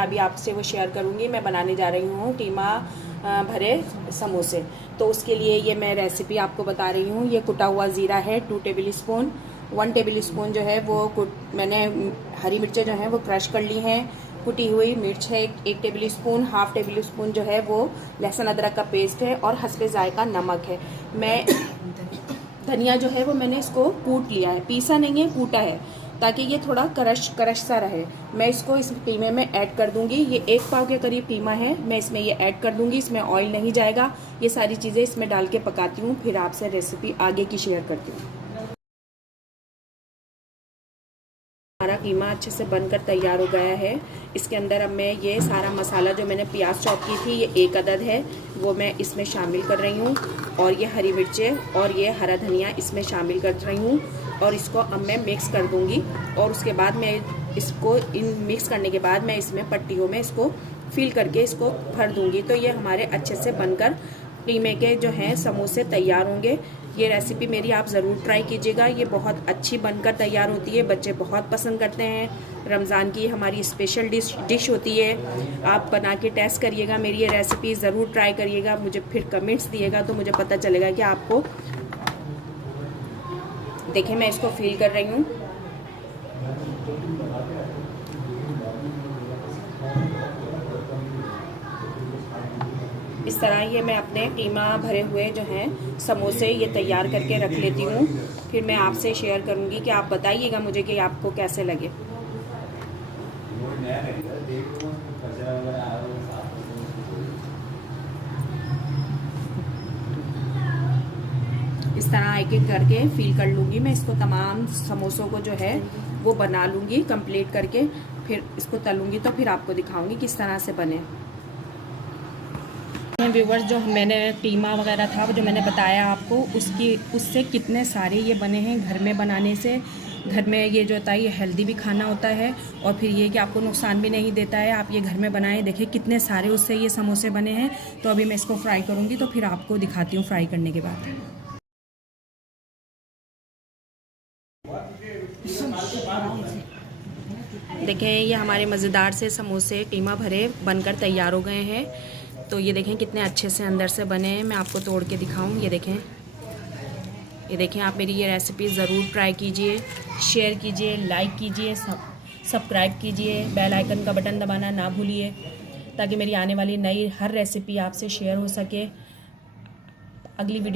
मैं अभी आपसे वो शेयर करूँगी। मैं बनाने जा रही हूँ कीमा भरे समोसे। तो उसके लिए ये मैं रेसिपी आपको बता रही हूँ। ये कुटा हुआ ज़ीरा है 2 टेबल स्पून, 1 टेबल स्पून जो है वो मैंने हरी मिर्चें जो हैं वो क्रश कर ली हैं, कुटी हुई मिर्च है 1 table spoon, half table spoon जो है वो लहसुन अदरक का पेस्ट है और हस्बे जायका नमक है। मैं धनिया जो है वो मैंने इसको कूट लिया है, पीसा नहीं है, कूटा है, ताकि ये थोड़ा क्रश सा रहे। मैं इसको इस कीमे में ऐड कर दूंगी। ये 1 पाव के करीब कीमा है, मैं इसमें ये ऐड कर दूंगी। इसमें ऑयल नहीं जाएगा। ये सारी चीज़ें इसमें डाल के पकाती हूँ, फिर आपसे रेसिपी आगे की शेयर करती हूँ। हमारा कीमा अच्छे से बनकर तैयार हो गया है। इसके अंदर अब मैं ये सारा मसाला जो मैंने प्याज चॉप की थी, ये 1 अदद है, वो मैं इसमें शामिल कर रही हूँ, और ये हरी मिर्चें और ये हरा धनिया इसमें शामिल कर रही हूँ, और इसको अब मैं मिक्स कर दूँगी। और उसके बाद मैं इसको मिक्स करने के बाद मैं इसमें पट्टियों में इसको फिल करके इसको भर दूँगी। तो ये हमारे अच्छे से बनकर कीमे के जो हैं समोसे तैयार होंगे। ये रेसिपी मेरी आप ज़रूर ट्राई कीजिएगा। ये बहुत अच्छी बनकर तैयार होती है, बच्चे बहुत पसंद करते हैं। रमज़ान की हमारी स्पेशल डिश होती है। आप बना के टेस्ट करिएगा, मेरी ये रेसिपी ज़रूर ट्राई करिएगा, मुझे फिर कमेंट्स दिएगा तो मुझे पता चलेगा कि आपको। देखिए मैं इसको फिल कर रही हूँ। इस तरह ये मैं अपने कीमा भरे हुए जो हैं समोसे ये तैयार करके रख लेती हूँ। फिर मैं आपसे शेयर करूँगी कि आप बताइएगा मुझे कि आपको कैसे लगे। इस तरह एक एक करके फिल कर लूँगी मैं इसको। तमाम समोसों को जो है वो बना लूँगी कंप्लीट करके, फिर इसको तलूँगी तो फिर आपको दिखाऊँगी किस तरह से बने। व्यूवर्स, जो मैंने कीमा वगैरह था जो मैंने बताया आपको, उससे कितने सारे ये बने हैं घर में बनाने से। घर में ये जो होता है ये हेल्दी भी खाना होता है, और फिर ये कि आपको नुकसान भी नहीं देता है। आप ये घर में बनाएं, देखिए कितने सारे उससे ये समोसे बने हैं। तो अभी मैं इसको फ्राई करूँगी तो फिर आपको दिखाती हूँ फ्राई करने के बाद। देखें ये हमारे मज़ेदार से समोसे कीमा भरे बनकर तैयार हो गए हैं। तो ये देखें कितने अच्छे से अंदर से बने हैं। मैं आपको तोड़ के दिखाऊं। ये देखें आप मेरी ये रेसिपी ज़रूर ट्राई कीजिए, शेयर कीजिए, लाइक कीजिए, सब्सक्राइब कीजिए, बेल आइकन का बटन दबाना ना भूलिए, ताकि मेरी आने वाली नई हर रेसिपी आपसे शेयर हो सके। अगली वीडियो